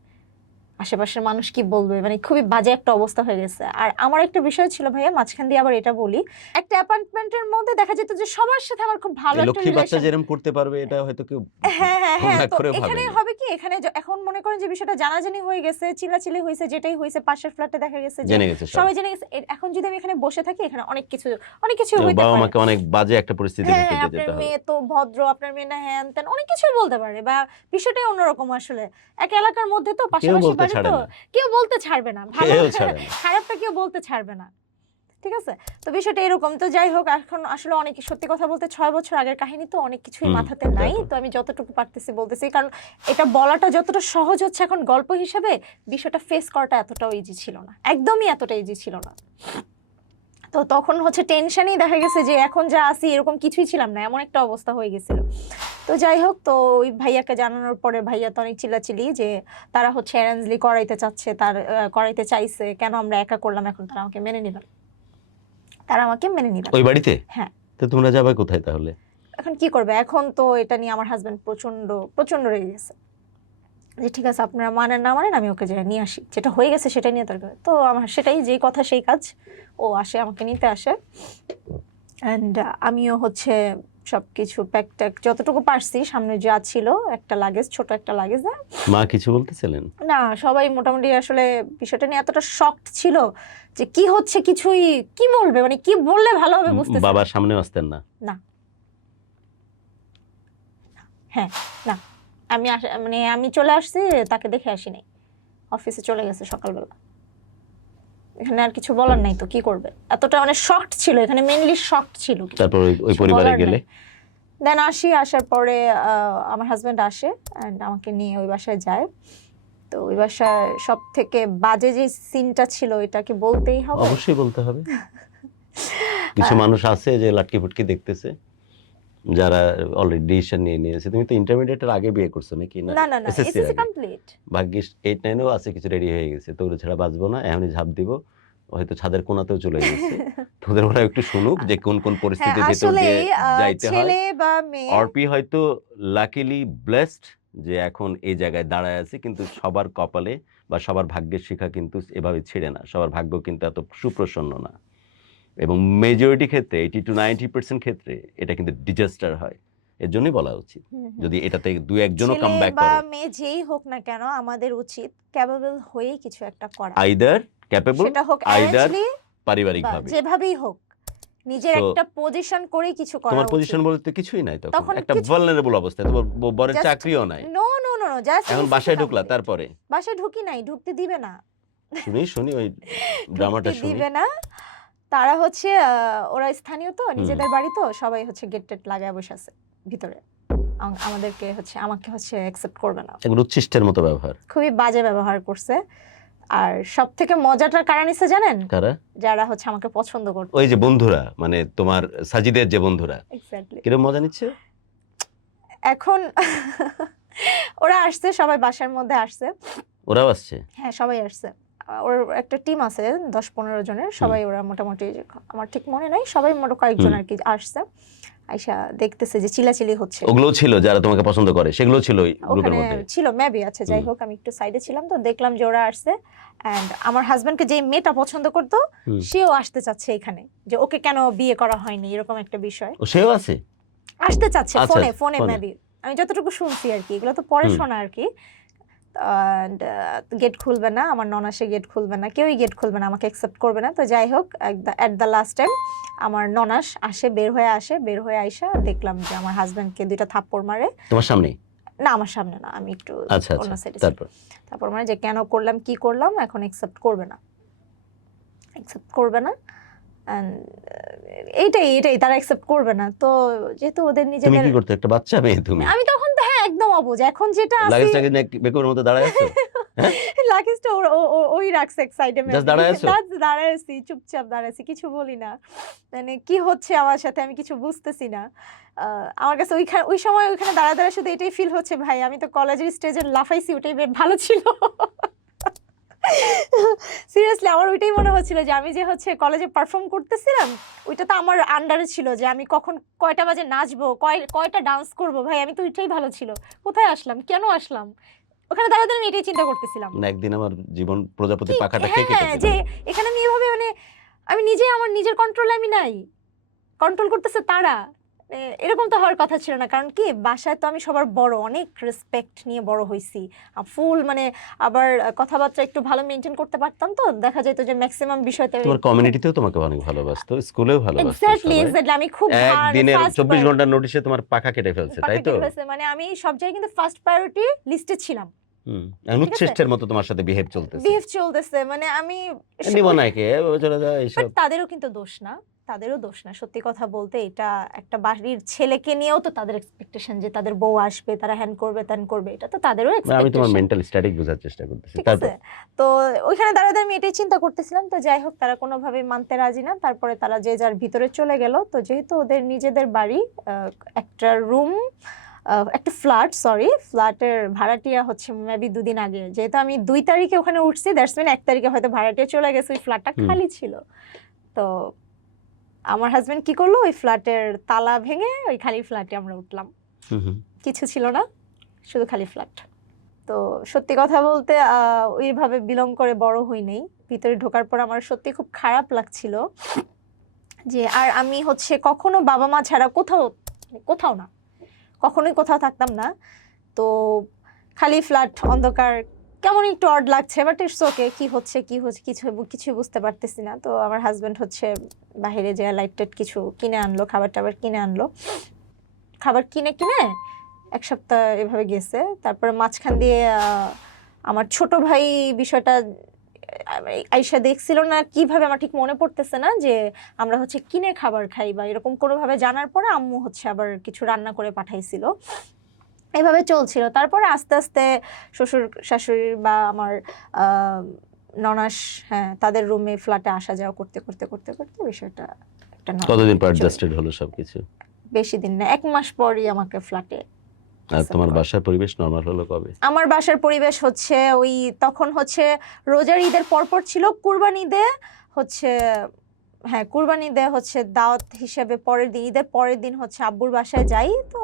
আশেপাশের মানুষ কি বলবে, মানে খুবই বাজে একটা অবস্থা হয়ে গেছে। আর আমার একটা বিষয় ছিল ভাইয়া, মাঝখান দিয়ে আবার এটা বলি, একটা অ্যাপার্টমেন্টের মধ্যে দেখা যেত যে সবার সাথে আমার খুব ভালো একটা লক্ষ্মী বাচ্চা রিলেশন। যেরকম করতে পারবে এটা হয়তো কেউ হ্যাঁ, তো করে এখানে ভাবেনি। হবে কি, এখানে এখন মনে করেন যে বিষয়টা জানাজানি হয়ে গেছে, চিল্লাচিল্লি হয়েছে, যেটাই হয়েছে পাশের ফ্ল্যাটে দেখা গেছে যে জেনে গেছে সব। সবাই জেনে গেছে। এখন যদি আমি এখানে বসে থাকি, এখানে অনেক কিছু হইতে বাবা পারে। মাকে অনেক বাজে একটা পরিস্থিতির হ্যাঁ, ভিতরে যেতে আপনার হবে। মেয়ে তো ভদ্র, আপনার মেয়ে না হ্যান ত্যান, অনেক কিছুই বলতে পারে, বা বিষয়টাই অন্যরকম। আসলে এক এলাকার মধ্যে তো পাশাপাশি বলতে বাড়ি, ছাড়ে তো না। কেউ বলতে ছাড়বে না, ভালো কেউ ছাড়ে না। খারাপটা কেউ বলতে ছাড়বে না, ঠিক আছে, তো বিষয়টা এরকম। তো যাই হোক, এখন আসলে অনেক, সত্যি কথা বলতে 6 বছর আগের কাহিনী, তো অনেক কিছুই মাথাতে নাই। তো আমি যতটুকু পারতেছি বলতেছি, কারণ এটা বলাটা যতটা সহজ হচ্ছে এখন গল্প হিসেবে, বিষয়টা ফেস করাটা এতটাও ইজি ছিল না, একদমই এতটা ইজি ছিল না। তো তখন হচ্ছে টেনশনই, দেখা গেছে যে এখন যা আছি এরকম কিছুই ছিলাম না, এমন একটা অবস্থা হয়ে গেছিল। তো যাই হোক, তো ওই ভাইয়াকে জানানোর পরে ভাইয়া তো অনেক চিল্লাচিল্লি যে তারা হচ্ছে অ্যারেঞ্জলি করাইতে চাচ্ছে, তার করাইতে চাইছে, কেন আমরা একা করলাম, এখন তারা আমাকে মেনে নিল, তারা আমাকে মেনে নিল ওই বাড়িতে। হ্যাঁ। তো তোমরা যাবে কোথায় তাহলে? এখন কি করবে, এখন তো এটা নিয়ে আমার হাজবেন্ড প্রচন্ড প্রচন্ড রেগে গেছে যে ঠিক আছে আপনারা মানেন না মানেন, আমি ওকে নিয়ে আসি, যেটা হয়ে গেছে সেটা নিয়ে তর্ক। তো আমার সেটাই, যেই কথা সেই কাজ, ও আসে আমাকে নিতে আসে, অ্যান্ড আমিও হচ্ছে সবকিছু প্যাক ট্যাক যতটুকু পারছি, সামনে যা ছিল একটা লাগেজ, ছোট একটা লাগেজ। মা কিছু বলতেছিলেন না, সবাই মোটামুটি আসলে বিষয়টা নিয়ে এতটা শকড ছিল যে কি হচ্ছে, কিছুই কি বলবে, মানে কি বললে ভালো হবে বুঝতে। বাবার সামনে আসতেন না? না, হ্যাঁ, না, আমি মানে আমি চলে আসছি, তাকে দেখে আসি নাই, অফিসে চলে গেছে সকালবেলা। এখানে আর কিছু বলার নাই, তো কি করবে, এতটা মানে শকড ছিল, এখানে মেইনলি শকড ছিল। তারপর ওই পরিবারে গেলে দেন আসার পরে আমার হাজবেন্ড আসে এন্ড আমাকে নিয়ে ওই বাসায় যায়। তো ওই বাসায় সব থেকে বাজে যে সিনটা ছিল, এটা কি বলতেই হবে? অবশ্যই বলতে হবে। কিছু মানুষ আছে যে লাটকি ফুটকি দেখতেছে, যারা অলরেডি ডিসিশন নিয়ে নিয়েছে। তুমি তো ইন্টারমিডিয়েটের আগে বিয়ে করছো নাকি? না না না, এসএসসি কমপ্লিট। ভাগ্যিস 8-9 আছে, কিছু রেডি হয়ে গেছে। তো ওরা ছাড়া বাঁচবো না, এখনই ঝাঁপ দিব, হয়তো ছাদের কোণাতেও চলে গেছে। তোদের ওরা একটু শুনুক যে কোন কোন পরিস্থিতির ভিতর দিয়ে যাইতে হয়। ছেলে বা মেয়ে, অর্পি হয়তো লাকিলি ব্লেসড যে এখন এই জায়গায় দাঁড়ায় আছে, কিন্তু সবার কপালে বা সবার ভাগ্যের শিখা কিন্তু এভাবে ছিঁড়ে না, সবার ভাগ্য কিন্তু এত সুপ্রসন্ন না। এবং মেজরিটি ক্ষেত্রে 80-90% ক্ষেত্রে এটা কিন্তু ডিজাস্টার হয়। এর জন্যই বলা উচিত, যদি এটাতে 2-1জনও কাম ব্যাক করে, বা মেয়ে যেই হোক না কেন, আমাদের উচিত ক্যাপেবল হয়েই কিছু একটা করা। আইদার ক্যাপেবল, সেটা হোক আইদার অ্যারেঞ্জলি, পারিবারিকভাবে, যেভাবেই হোক, নিজের একটা পজিশন করেই কিছু করা। তোমার পজিশন বলতে কিছুই নাই, তখন তখন একটা ভালনারেবল অবস্থায়, তোমার বরের চাকরিও নাই। No no no no, just এখন বাসায় ঢুকলা, তারপরে বাসায় ঢুকি নাই, ঢুকতে দিবে না, শুনি ওই ড্রামাটা শুনি। দিবে না। তারা হচ্ছে ওরা স্থানীয় তো, নিজেদের বাড়ি তো, সবাই হচ্ছে গেট টেট লাগায় বসে আছে ভিতরে, আমাদেরকে হচ্ছে, আমাকে হচ্ছে অ্যাকসেপ্ট করবে না। এগুলো উচ্ছিষ্টের মতো ব্যবহার, খুবই বাজে ব্যবহার করছে। আর সব থেকে মজাটার কারণ হিসেবে জানেন কারা? যারা হচ্ছে আমাকে পছন্দ করত, ওই যে বন্ধুরা, মানে তোমার সাজিদের যে বন্ধুরা। এক্স্যাক্টলি। কিরকম মজা নিচ্ছে এখন ওরা আসছে, সবাই বাসার মধ্যে আসছে। ওরাও আসছে? হ্যাঁ, সবাই আসছে। ওর একটা টিম আছে 10-15 জনের, সবাই ওরা মোটামুটি, আমার ঠিক মনে নাই, সবাই মোটামুটি কয়েকজন আর কি আসছে। আইসা দেখতেছে যে চিলাচিলি হচ্ছে। ওগুলো ছিল যারা তোমাকে পছন্দ করে, সেগুলো ছিল ওই গ্রুপের মধ্যে? ছিল মেবি। আচ্ছা, যাই হোক, আমি একটু সাইডে ছিলাম, তো দেখলাম যে ওরা আসছে, এন্ড আমার হাজবেন্ডকে যে মেয়েটা পছন্দ করতো সেও আসতে চাচ্ছে এখানে, যে ওকে কেন বিয়ে করা হয়নি, এরকম একটা বিষয়। ও সেও আছে, আসতে চাচ্ছে ফোনে মেবি, আমি যতটুকু শুনছি আর কি, এগুলো তো পরে শোনা আর কি। গেট খুলবে না, আমার ননাসে গেট খুলবে না, কেউই গেট খুলবে না, আমাকে অ্যাকসেপ্ট করবে না। তো যাই হোক, এট দ্য লাস্ট টাইম আমার ননাস আসে, বের হয়ে আইসা দেখলাম যে আমার হাজবেন্ডকে 2টা থাপ্পড় মারে। তোমার সামনে? না, আমার সামনে না, আমি একটু অন্য সাইডে। তারপর মানে যে কেন করলাম, কি করলাম, এখন অ্যাকসেপ্ট করবে না। এইটাই তারা অ্যাকসেপ্ট করবে না। তো যেহেতু ওদের নিজেদের, তুমি কি করতে, একটা বাচ্চা মেয়ে তুমি? আমি তখন তো হ্যাঁ একদম অবুঝ, এখন যেটা আছে লাগেজটা কি বেকুবের মতো দাঁড়ায় আছো? লাগেজটা ওই রাখছে এক সাইডে, দাঁড়ায় আছি, চুপচাপ দাঁড়ায় আছি, কিছু বলি না, মানে কি হচ্ছে আমার সাথে আমি কিছু বুঝতেছি না। আমার কাছে ওই সময় ওইখানে দাঁড়ায় শুধু এটাই ফিল হচ্ছে, ভাই আমি তো কলেজের স্টেজে লাফাইছি, ওটাই বেশ ভালো ছিল। সিরিয়াসলি আমার ওইটাই মনে হচ্ছিল যে আমি যে হচ্ছে কলেজে পারফর্ম করতেছিলাম, ওইটা তো আমার আন্ডারে ছিল, যে আমি কখন কয়টা বাজে নাচবো, কয়টা ডান্স করবো, ভাই আমি তো ওইটাই ভালো ছিল। কোথায় আসলাম, কেন আসলাম ওখানে দাঁড়াতে, আমি এটাই চিন্তা করতেছিলাম। না, একদিন আমার জীবন প্রজাপতি পাখাটা খেয়ে কেটেছে, যে এখানে আমি এভাবে, মানে আমি আমার নিজের কন্ট্রোলে আমি নাই, কন্ট্রোল করতেছে তারা। এরকম তো হওয়ার কথা ছিল না, কারণ কি বাসায় তো আমি সবার বড়, অনেক রেসপেক্ট নিয়ে বড় হইছি, ফুল মানে আবার কথাবার্তা একটু ভালো মেইনটেইন করতে পারতাম, তো দেখা যেত যে ম্যাক্সিমাম বিষয়তে তোমার কমিউনিটিতেও তোমাকে অনেক ভালোবাসতো, স্কুলেও ভালোবাসতো। এক্স্যাক্টলি আমি খুব একদিনের 24 ঘন্টার নোটিশে তোমার পাখা কেটে ফেলছে, তাই তো? মানে আমি সব জায়গায় কিন্তু ফার্স্ট প্রায়োরিটি লিস্টে ছিলাম, এখন ঠিক আছে? উচ্ছেষ্টের মতো তোমার সাথে বিহেভ চলতেছে। বিহেভ চলতেছে মানে আমি নিব না কে চলে যায় বাট এইসব। তাদেরও কিন্তু দোষ না, তাদেরও দোষ না। সত্যি কথা বলতে এটা একটা বাড়ির ছেলেকে নিয়েও তো তাদের এক্সপেকটেশন যে তাদের বউ আসবে, তারা হ্যান করবে, ত্যান করবে। এটা তো তাদেরও আমি তোমার এক্সপেকটেশন। মেন্টাল স্ট্যাটিক বোঝার চেষ্টা করতেছি। ঠিক তারপর আছে? তো ওইখানে দাঁড়াতে আমি এটাই চিন্তা করতেছিলাম। তো যাই হোক তারা কোনোভাবেই মানতে রাজি না। তারপরে তারা যে যার ভিতরে চলে গেল। তো যেহেতু ওদের নিজেদের বাড়ি, একটা রুম, একটা ফ্ল্যাটের ভাড়াটিয়া হচ্ছে মেবি 2 দিন আগে। যেহেতু আমি 2 তারিখে ওখানে উঠছি, দ্যাটস মিন 1 তারিখে হয়তো ভাড়াটিয়া চলে গেছে, ওই ফ্ল্যাটটা খালি ছিল। তো আমার হাজবেন্ড কি করলো, ওই ফ্ল্যাটের তালা ভেঙে ওই খালি ফ্ল্যাটে আমরা উঠলাম। কিছু ছিল না, শুধু খালি ফ্ল্যাট। তো সত্যি কথা বলতে ওইভাবে বিলং করে বড় হই নাই। ভিতরে ঢোকার পর আমার সত্যি খুব খারাপ লাগছিল যে আর আমি হচ্ছে কখনো বাবা মা ছাড়া কোথাও না, কখনোই কোথাও থাকতাম না। তো খালি ফ্ল্যাট, অন্ধকার, কেমন একটু অড লাগছে, বাট ইটস ওকে। কি হচ্ছে কিছু বুঝতে পারতেছি না। তো আমার হাজবেন্ড হচ্ছে বাইরে যে লাইট টাইট কিছু কিনে আনলো, খাবার টাবার কিনে আনলো। খাবার কিনে 1 সপ্তাহ এভাবে গেছে। তারপরে মাঝখান দিয়ে আমার ছোট ভাই বিষয়টা আইসা দেখছিল না কিভাবে, আমার ঠিক মনে পড়তেছে না, যে আমরা হচ্ছে কিনে খাবার খাই বা এরকম কোনোভাবে জানার পরে আম্মু হচ্ছে আবার কিছু রান্না করে পাঠাইছিল। এভাবে চলছিল। তারপরে আস্তে আস্তে শ্বশুর শাশুড়ি বা আমার ননাস, হ্যাঁ, তাদের রুমে ফ্ল্যাটে আসা যাওয়া করতে বিষয়টা একটা কতদিন পর অ্যাডজাস্টেড হলো সবকিছু? বেশি দিন না, 1 মাস পরই আমাকে ফ্ল্যাটে। আর তোমার বাসার পরিবেশ নরমাল হলো কবে? আমার বাসার পরিবেশ হচ্ছে ওই তখন হচ্ছে রোজার ঈদের পরপর ছিল। কুরবানি ঈদে হচ্ছে, হ্যাঁ কুরবানি ঈদে হচ্ছে দাওয়াত হিসেবে পরের দিন, ঈদের পরের দিন হচ্ছে আব্বুর বাসায় যাই। তো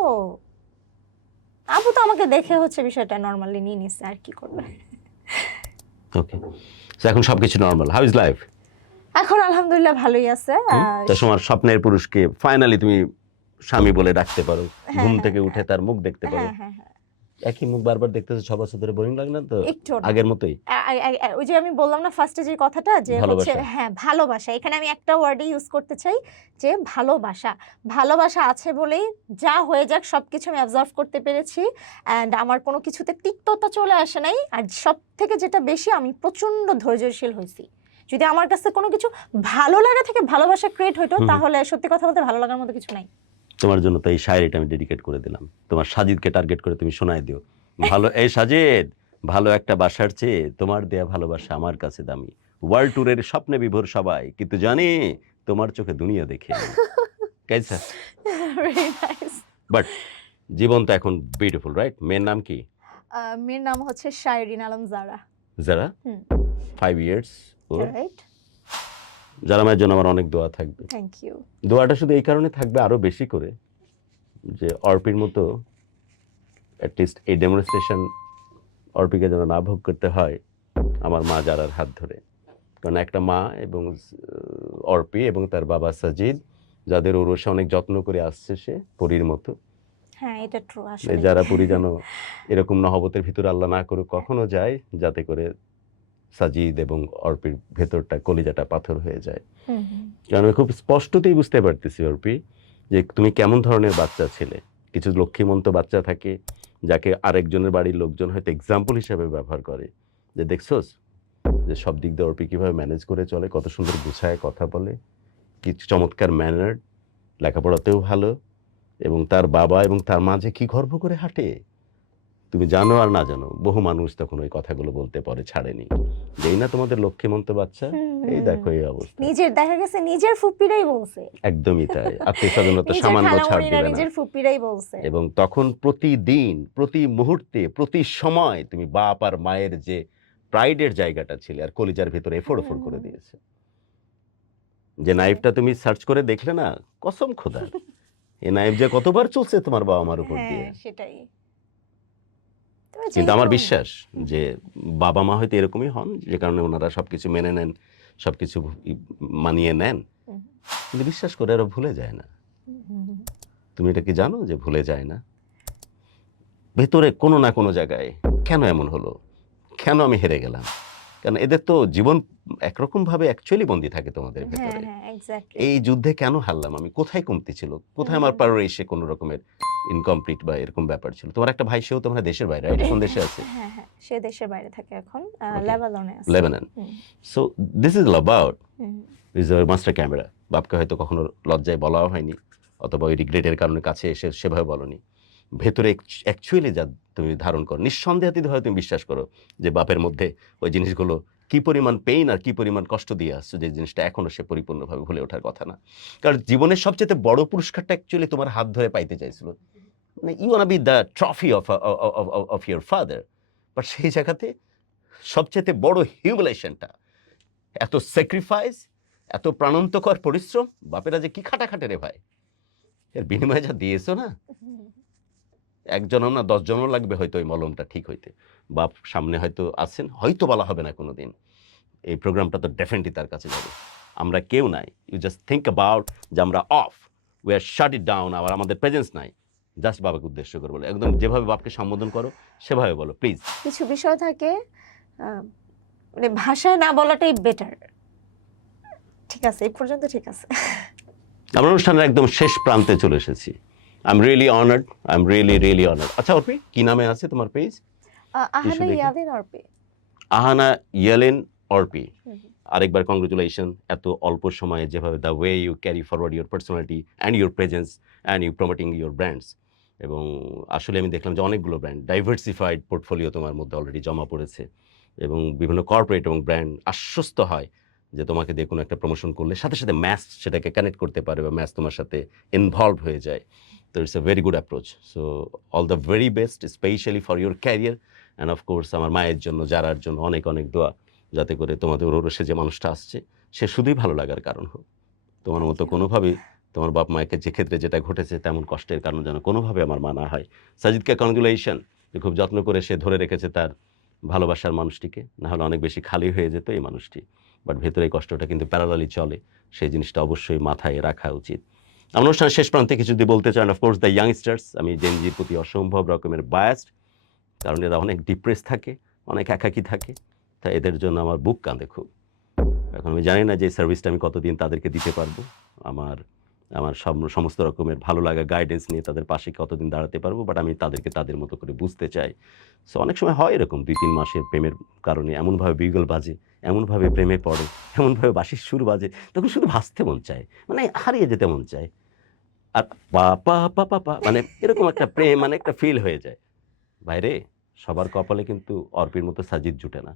আব্বু তো আমাকে দেখে হচ্ছে বিষয়টা নরমালি নিয়ে নিচ্ছে, আর কি করবে। ওকে, এখন সবকিছু নরমাল। How is life? এখন আলহামদুলিল্লাহ ভালোই আছে। তো তোমার স্বপ্নের পুরুষকে ফাইনালি তুমি স্বামী বলে ডাকতে পারো, হ্যাঁ, ঘুম হ্যাঁ, থেকে উঠে তার মুখ দেখতে পারো। হ্যাঁ হ্যাঁ হ্যাঁ, একই মুখ বারবার দেখতেছো 6 বছর ধরে, বোরিং লাগে না তো? একটু না। আগের মতোই ওই যে আমি বললাম না ফার্স্টে যে কথাটা, যে হচ্ছে ভালোবাসা। হ্যাঁ ভালোবাসা। এখানে আমি একটা ওয়ার্ডই ইউজ করতে চাই, যে ভালোবাসা। ভালোবাসা আছে বলেই যা হয়ে যাক সবকিছু আমি অ্যাবজর্ব করতে পেরেছি। অ্যান্ড আমার কোনো কিছুতে তিক্ততা চলে আসে নাই। আর সব থেকে যেটা বেশি, আমি প্রচন্ড ধৈর্যশীল হয়েছি। যদি আমার কাছে কোনো কিছু ভালো লাগা থেকে ভালোবাসা ক্রিয়েট হইতো, তাহলে সত্যি কথা বলতে ভালো লাগার মতো কিছু নাই। তোমার জন্য তো এই শায়রিটা আমি ডেডিকেট করে দিলাম। তোমার সাজিদকে টার্গেট করে তুমি শোনায় দিও, ভালো এই সাজিদ, ভালো একটা বাসার চেয়ে তোমার দেয়া ভালোবাসা আমার কাছে দামি। ওয়ার্ল্ড ট্যুরের স্বপ্নে বিভোর সবাই, কিন্তু জানি তোমার চোখে দুনিয়া দেখে কেসা। Very nice. বাট জীবন তো এখন বিউটিফুল, রাইট? মেয়ের নাম কি? মেয়ের নাম হচ্ছে শায়রিন আলম জারা। যারা 5 ইয়ার্স ওর। রাইট, যারা মায়ের জন্য আমার অনেক দোয়া থাকবে। Thank you. দোয়াটা শুধু এই কারণে থাকবে আরো বেশি করে, যে অর্পির মতো অ্যাটলিস্ট এই ডেমনস্ট্রেশন অর্পিকে যেন না ভোগ করতে হয় আমার মা যারার হাত ধরে। কারণ একটা মা এবং অর্পি এবং তার বাবা সাজিদ, যাদের ওরসে অনেক যত্ন করে আসছে, সে পরীর মতো। হ্যাঁ, এটা ট্রু আসলে। যারা পরী যেন এরকম নহবতের ভিতরে আল্লাহ না করুক কখনো যায়, যাতে করে সাজিদ এবং অর্পির ভেতরটা কলিজাটা পাথর হয়ে যায়। কারণ আমি খুব স্পষ্টতই বুঝতে পারতেছি অর্পি, যে তুমি কেমন ধরনের বাচ্চা ছিলে। কিছু লক্ষ্মীমন্ত বাচ্চা থাকে যাকে আরেকজনের বাড়ির লোকজন হয়তো এক্সাম্পল হিসেবে ব্যবহার করে, যে দেখছোস যে সব দিক দিয়ে অর্পি কীভাবে ম্যানেজ করে চলে, কত সুন্দর গুছায় কথা বলে, কি চমৎকার ম্যানার, লেখাপড়াতেও ভালো, এবং তার বাবা এবং তার মা যে কি গর্ব করে হাঁটে। তুমি জানো আর না জানো, বহু মানুষ তখন ওই কথাগুলো বলতে পারে ছাড়েনি, যেই না তোমাদের লক্ষ্মীমন্ত বাচ্চা, এই দেখো এই অবস্থা। দেখা গেছে নিজের ফুপ্পিরাই বলছে। একদমই তাই, আত্মীয় স্বজনরা তো সামান্য ছাড় দিবে না। নিজের ফুপ্পিরাই বলছে। এবং তখন প্রতিদিন, প্রতি মুহূর্তে, প্রতি সময় তুমি বাপ আর মায়ের যে প্রাইডের জায়গাটা ছিল আর কলিজার ভিতরে এফোড় করে দিয়েছে। যে নাইফটা তুমি সার্চ করে দেখলে না, কসম খোদা, এই নাইফ যে কতবার চলছে তোমার বাবা মার উপর দিয়ে। সেটাই। কিন্তু আমার বিশ্বাস যে বাবা মা হয়তো এরকমই হন, যে কারণে ওনারা সবকিছু মেনে নেন, সবকিছু মানিয়ে নেন, কিন্তু বিশ্বাস করে ওরা ভুলে যায় না। তুমি এটা কি জানো যে ভুলে যায় না? ভেতরে কোনো না কোনো জায়গায় কেন এমন হলো, কেন আমি হেরে গেলাম, কারণ এদের তো জীবন একরকম ভাবে অ্যাকচুয়ালি বন্দী থাকে তোমাদের হ্যাঁ ভেতরে। হ্যাঁ এক্স্যাক্টলি। এই যুদ্ধে কেন হারলাম আমি? কোথায় কমতি ছিল? কোথায় আমার পারদর্শী কোনো রকমের ইনকমপ্লিট বা এরকম ব্যাপার ছিল? তোমার একটা ভাই, সেও তো মানে দেশের বাইরে, রাইট? কোন দেশে আছে? হ্যাঁ হ্যাঁ সে দেশের বাইরে থাকে এখন, Okay. লেবাননে আছে। Lebanon. Hmm, so this is about hmm, is a master camera. বাপকে হয়তো কখনো লজ্জায় বলাও হয়নি, অথবা ওই রিগ্রেটের কারণে কাছে এসে সেভাবে বলনি। ভেতরে অ্যাকচুয়ালি যা তুমি ধারণ করো, নিঃসন্দেহাতীত হয়তো তুমি বিশ্বাস করো যে বাপের মধ্যে ওই জিনিসগুলো কি পরিমাণ পেইন আর কি পরিমাণ কষ্ট দিয়ে আসছো, যে জিনিসটা এখনো সে পরিপূর্ণভাবে ভুলে ওঠার কথা না। কারণ জীবনের সবচেয়ে বড় পুরস্কারটা অ্যাকচুয়ালি তোমার হাত ধরে পাইতে চাইছিল। মানে you wanna be the trophy of your father, but সেই জায়গাতে সবচেয়ে বড় হিউমিলেশনটা, এত স্যাক্রিফাইস, এত প্রাণান্তকর পরিশ্রম, বাপেরা যে কি খাটাখাটে রে ভাই, এর বিনিময়ে যা দিয়েছো না, হুম। একজনও না 10 জনও লাগবে হয়তো ওই মলমটা ঠিক হইতে। বাপ সামনে হয়তো আছেন, হয়তো বলা হবে না কোনোদিন। এই প্রোগ্রামটা তো ডেফিনেটলি তার কাছে যাবে। আমরা কেউ নাই, ইউ জাস্ট থিঙ্ক অ্যাবাউট যে আমরা of, we are shut it down, আবার আমাদের প্রেজেন্স নাই। জাস্ট বাবাকে উদ্দেশ্য করে বলো, একদম যেভাবে বাপকে সম্বোধন করো সেভাবে বলো প্লিজ। কিছু বিষয় থাকে মানে ভাষায় না বলাটাই বেটার। ঠিক আছে, এই পর্যন্ত ঠিক আছে। আমরা অনুষ্ঠানের একদম শেষ প্রান্তে চলে এসেছি। I am really honoured, I am really honoured. আচ্ছা অর্পি, কি নামে আছে তোমার পেজ? আহানা দেখি। ইয়াদিন অর্পি। আহানা ইয়েলেন অর্পি। হুম, হুম। আরেকবার কংগ্রেচুলেশন, এত অল্প সময়ে যেভাবে the way you carry forward your personality and your presence and you promoting your brands. এবং আসলে আমি দেখলাম যে অনেকগুলো ব্র্যান্ড, ডাইভার্সিফাইড পোর্টফোলিও তোমার মধ্যে অলরেডি জমা পড়েছে, এবং বিভিন্ন কর্পোরেট এবং ব্র্যান্ড আশ্বস্ত হয় যে তোমাকে দিয়ে কোনো একটা প্রমোশন করলে সাথে সাথে ম্যাচ সেটাকে কানেক্ট করতে পারে, বা ম্যাচ তোমার সাথে ইনভলভ হয়ে যায়। তো it's a very good approach. So all the very best, specially for your career and of course আমার মায়ের জন্য, যারার জন্য অনেক অনেক দোয়া, যাতে করে তোমাদের ওরসে যে মানুষটা আসছে সে শুধুই ভালো লাগার কারণ হোক। তোমার মতো কোনোভাবেই তোমার বাপ মায়ের যে ক্ষেত্রে যেটা ঘটেছে তেমন কষ্টের কারণ যেন কোনোভাবে আমার মা না হয়। সাজিদকে কনগ্রেচুলেশন, যে খুব যত্ন করে সে ধরে রেখেছে তার ভালোবাসার মানুষটিকে, না হলে অনেক বেশি খালি হয়ে যেত এই মানুষটি। বাট ভেতরে এই কষ্টটা কিন্তু প্যারালালি চলে, সেই জিনিসটা অবশ্যই মাথায় রাখা উচিত। আমার অনুষ্ঠানের শেষ প্রান্তে কিছু যদি বলতে চান, অফকোর্স দ্য ইয়াংস্টার্স, আমি জেনজির প্রতি অসম্ভব রকমের বায়াসড, কারণ এরা অনেক ডিপ্রেস থাকে, অনেক একাকী থাকে, তাই এদের জন্য আমার বুক কাঁদে খুব। এখন আমি জানি না যে এই সার্ভিসটা আমি কতদিন তাদেরকে দিতে পারবো, আমার আমার সমস্ত রকমের ভালো লাগা গাইডেন্স নিয়ে তাদের পাশে কতদিন দাঁড়াতে পারবো, বাট আমি তাদেরকে তাদের মতো করে বুঝতে চাই। সো অনেক সময় হয় এরকম 2-3 মাসের প্রেমের কারণে এমনভাবে বিগল বাজে, এমনভাবে প্রেমে পড়ে, এমনভাবে বাঁশির সুর বাজে, তখন শুধু ভাসতে মন চায়, মানে হারিয়ে যেতে মন চায়। আর পা পা পা পা পা মানে এরকম একটা প্রেম, মানে একটা ফিল হয়ে যায়। বাইরে সবার কপালে কিন্তু অর্পির মতো সাজিদ জুটে না,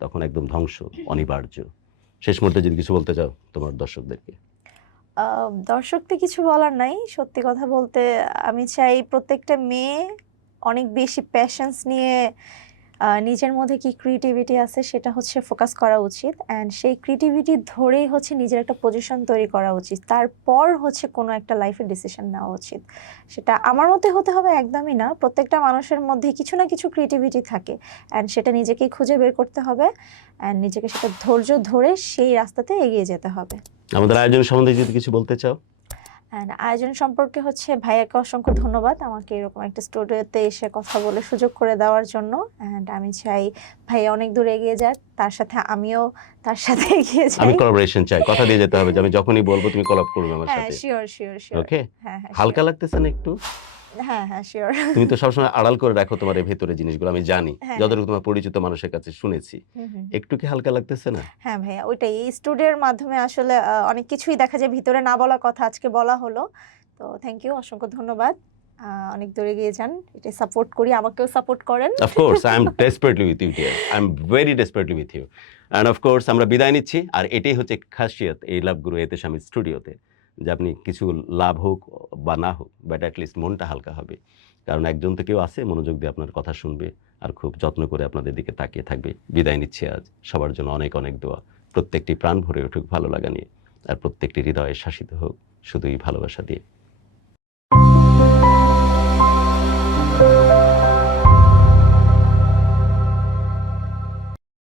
তখন একদম ধ্বংস অনিবার্য। শেষ মুহূর্তে যদি কিছু বলতে চাও তোমার দর্শকদেরকে। দর্শকদের কিছু বলার নাই, সত্যি কথা বলতে আমি চাই প্রত্যেকটা মেয়ে অনেক বেশি প্যাশন্স নিয়ে নিজের মধ্যে কি ক্রিয়েটিভিটি আছে সেটা হচ্ছে ফোকাস করা উচিত, অ্যান্ড সেই ক্রিয়েটিভিটি ধরেই হচ্ছে নিজের একটা পজিশন তৈরি করা উচিত, তারপর হচ্ছে কোনো একটা লাইফের ডিসিশন নেওয়া উচিত। সেটা আমার মতে হতে হবে একদমই না, প্রত্যেকটা মানুষের মধ্যে কিছু না কিছু ক্রিয়েটিভিটি থাকে, অ্যান্ড সেটা নিজেকেই খুঁজে বের করতে হবে, অ্যান্ড নিজেকে সেটা ধৈর্য ধরে সেই রাস্তাতে এগিয়ে যেতে হবে। আমাদের আয়োজন সম্বন্ধে যদি কিছু বলতে চাও। অ্যান্ড আয়োজন সম্পর্কে হচ্ছে ভাইয়াকে অসংখ্য ধন্যবাদ আমাকে এরকম একটা স্টুডিওতে এসে কথা বলে সুযোগ করে দেওয়ার জন্য, অ্যান্ড আমি চাই ভাইয়া অনেক দূর এগিয়ে যাক, তার সাথে আমিও তার সাথে এগিয়ে আমি যাই। কোলাবোরেশন চাই, কথা দিয়ে যেতে হবে যে আমি যখনই বলবো তুমি কোলাব করবে আমার হ্যাঁ সাথে। Sure sure sure. ওকে, হ্যাঁ হ্যাঁ হালকা লাগতেছে না একটু? হ্যাঁ হ্যাঁ শিওর। তুমি তো সবসময় আড়াল করে রাখো তোমার এই ভেতরে জিনিসগুলো, আমি জানি, হ্যাঁ, যতটুকু তোমার পরিচিত মানুষের কাছে শুনেছি। একটু কি হালকা লাগতেছে না? হ্যাঁ ভাইয়া ওইটাই, এই স্টুডিওর মাধ্যমে আসলে অনেক কিছুই দেখা যায় ভিতরে না বলা কথা আজকে বলা হলো, তো থ্যাংক ইউ, অসংখ্য ধন্যবাদ। অনেক দূরে গিয়ে যান, এটা সাপোর্ট করি, আমাকেও সাপোর্ট করেন। Of course, I am desperately with you, dear. I am very desperately with you. And of course, আমরা বিদায় নিচ্ছি, আর এটাই হচ্ছে খাসিয়ত এই লাভ গুরু এতে স্বামীর স্টুডিওতে, যে আপনি কিছু লাভ হোক বা না হোক, বাট অ্যাটলিস্ট মনটা হালকা হবে, কারণ একজন তো কেউ আছে মনোযোগ দিয়ে আপনার কথা শুনবে আর খুব যত্ন করে আপনাদের দিকে তাকিয়ে থাকবে। বিদায় নিচ্ছি আজ, সবার জন্য অনেক অনেক দোয়া, প্রত্যেকটি প্রাণ ভরে উঠুক ভালো লাগা নিয়ে, আর প্রত্যেকটি হৃদয়ে শাসিত হোক শুধুই ভালোবাসা দিয়ে।